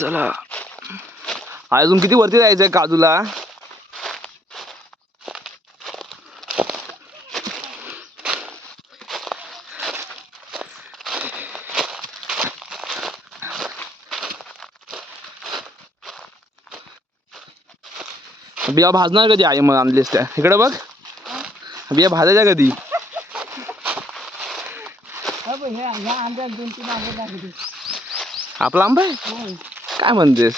चला अजून किती वरती जायचंय काजूला. बिया भाजणार कधी आई मग आणलीस त्या इकडे बघ. बिया भाजायच्या कधी. आपला आंबा आहे काय म्हणतेस.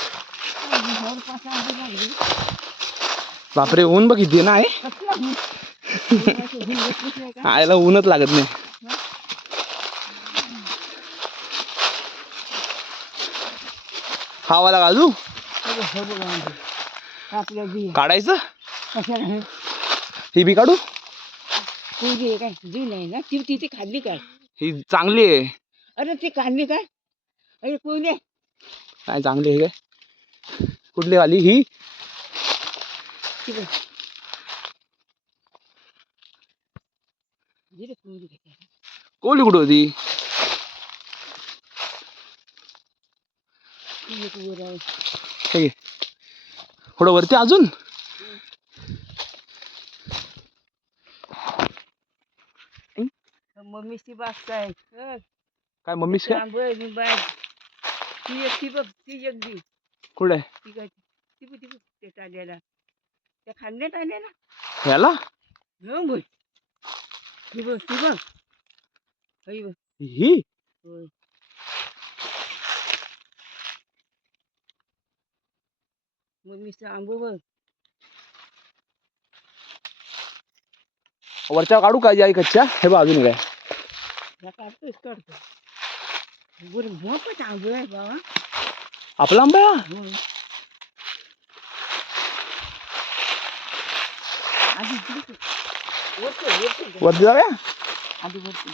बापरे ऊन बघ किती ना आहे. आयला ऊनच लागत नाही. हा वाला काजू काढायचं. ही बी काढू. काय जी नाही ना ती ती खाल्ली काय. ही चांगली आहे. अरे ती खाल्ली काय. अरे कोणी काय चांगली आहे काय. कुठली वाली ही. कोवली कुठं होती. थोडं वरती अजून. मम्मीची बाग काय काय मम्मीच काय. ती एक बघ ती एक बी कुठे ती काय ती बघ ते टाळलेला त्या खाल्ल्यात आलेला ह्याला. बोल ती बघ ती बघ ही मम्मीचं आंबो बघ. वरच्या काढू का आई कच्च्या. हे बघ अजून काय काढतोच काढतो. बरं मोठं आंबो आहे बाबा. आपला आंबा वरती जाऊया. आधी वरती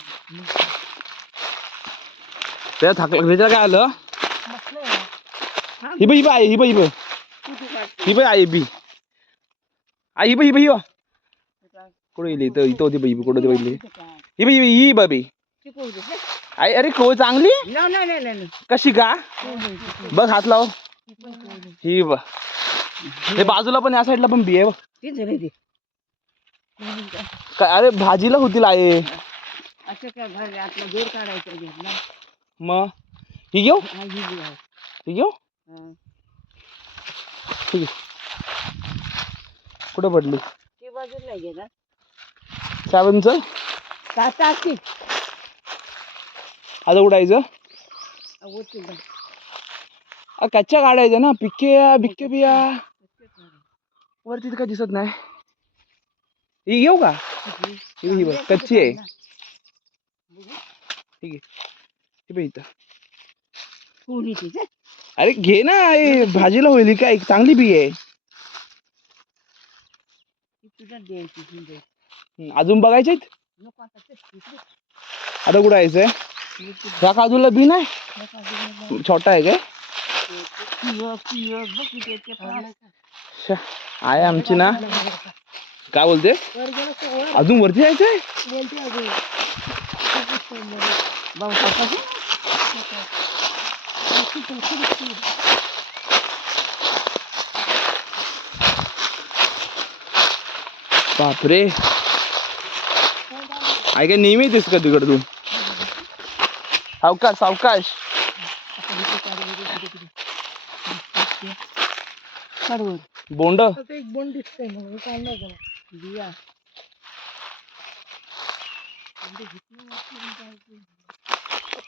त्या थाकला भेटायला काय आलं. ही बी आहे ही बी ही बी आहे बी आई ही बी कुठे गेली इथं इथं होती बी कुठं बघितली. ही बी ही बाबी आई. अरे को चांगली कशी का बघ हात लाव. ही बघ हे बाजूला पण या साईडला पण बी आहे बघ. काय अरे भाजीला होतील आहे. असं काय घर आपला जोर काढायचं मग ही घेऊ ही घेऊ. ठीक आहे कुठं पडली ती बाजूला गेला. 7 चल आता उडायचं. कच्च्या काढायच्या ना. पिके बिक्के बिया वरती काय दिसत नाही. ही घेऊ का. ही बघ कच्ची आहे. ठीक आहे ही बघ इथं. अरे घे ना भाजीला होईल काय चांगली बी आहे. अजून बघायचे आता कुठं यायचंय. ह्या काजूला बी नाही छोटा आहे काय. आहे आमची ना. काय बोलते अजून वरती जायचंय. बापरे आई काय नेहमी येतेस का तिकडे तू. सावकाश सावकाश. बोंड एक बोंड दिसतंय म्हणून काढला गेला बिया.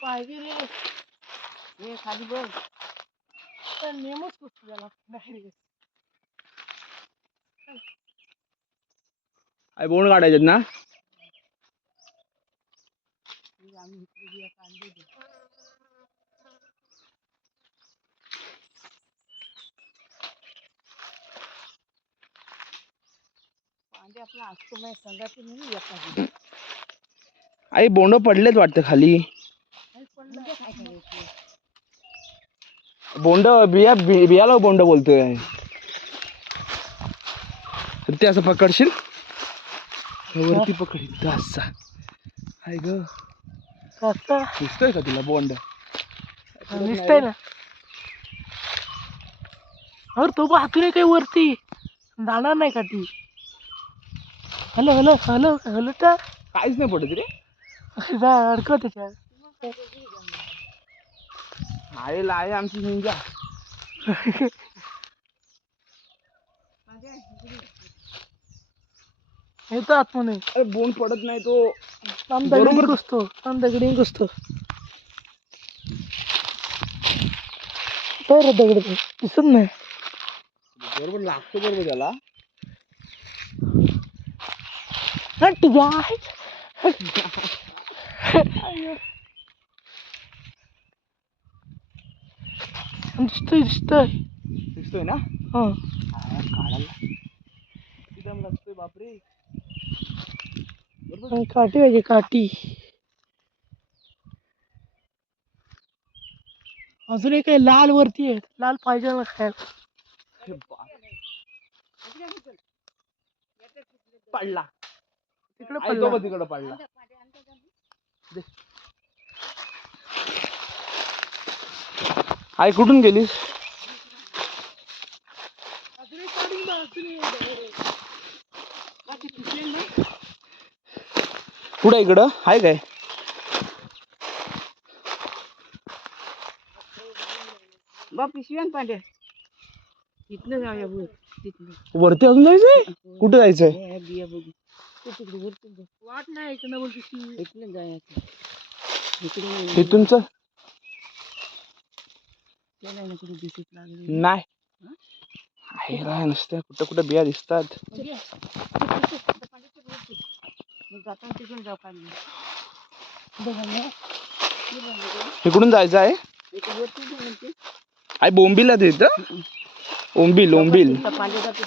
पाहिजे रे हे खाली बघ. तर नेमच कुठं झाला डायरेक्ट. आई बोंड काढायचे ना. आपला असतो नाही संघाची म्हणून येतात. आई बोंड पडलेत वाटतं खाली. बोंड बिया बियाला बोंड बोलतोय. ते असं पकडशील वरती पकड असा आहे ग. दिसतोय का तुला बोंड. दिसतंय ना अरे तो हातून काही वरती जाणार नाही का ती. हॅलो हॅलो हॅलो हॅलो तर काहीच नाही पडत रे. अडकव त्याच्यात. आहे आमची निंजा. येतो आतमध्ये. अरे बोंड पडत नाही तो. दगडी घुसतो. दगडी घुसतो. तर दगड दिसत नाही. बरोबर लागतो बरोबर त्याला. हट गाय. दिसतोय ना. हा काढायला किती दम लागतोय बापरे. काठी पाहिजे काठी. अजून एक लाल वरती आहे. लाल पाहिजे ना खायला. पडला तिकडे तिकडे पडला. आई कुठून गेलीस. कुठं इकडं आहे काय. बा पिशव्यान पांढऱ्या तिथनं जाऊया वर. तिथनं वरती अजून जायचंय. कुठे जायचंय. हे बिया बघू. तिकडे वरती वाट नाही इकडनं बोलते. इथनं जायचं. इकडे इथून चल. त्याला ना कुठे दिसत लागले. नाही आहे काय नसतं. कुठं कुठं बिया दिसतात. जाताना तिकडून जाऊ काढली. इकडून जायचं आहे. आई बोंबीला देत. ओंबील. पाणी जातो.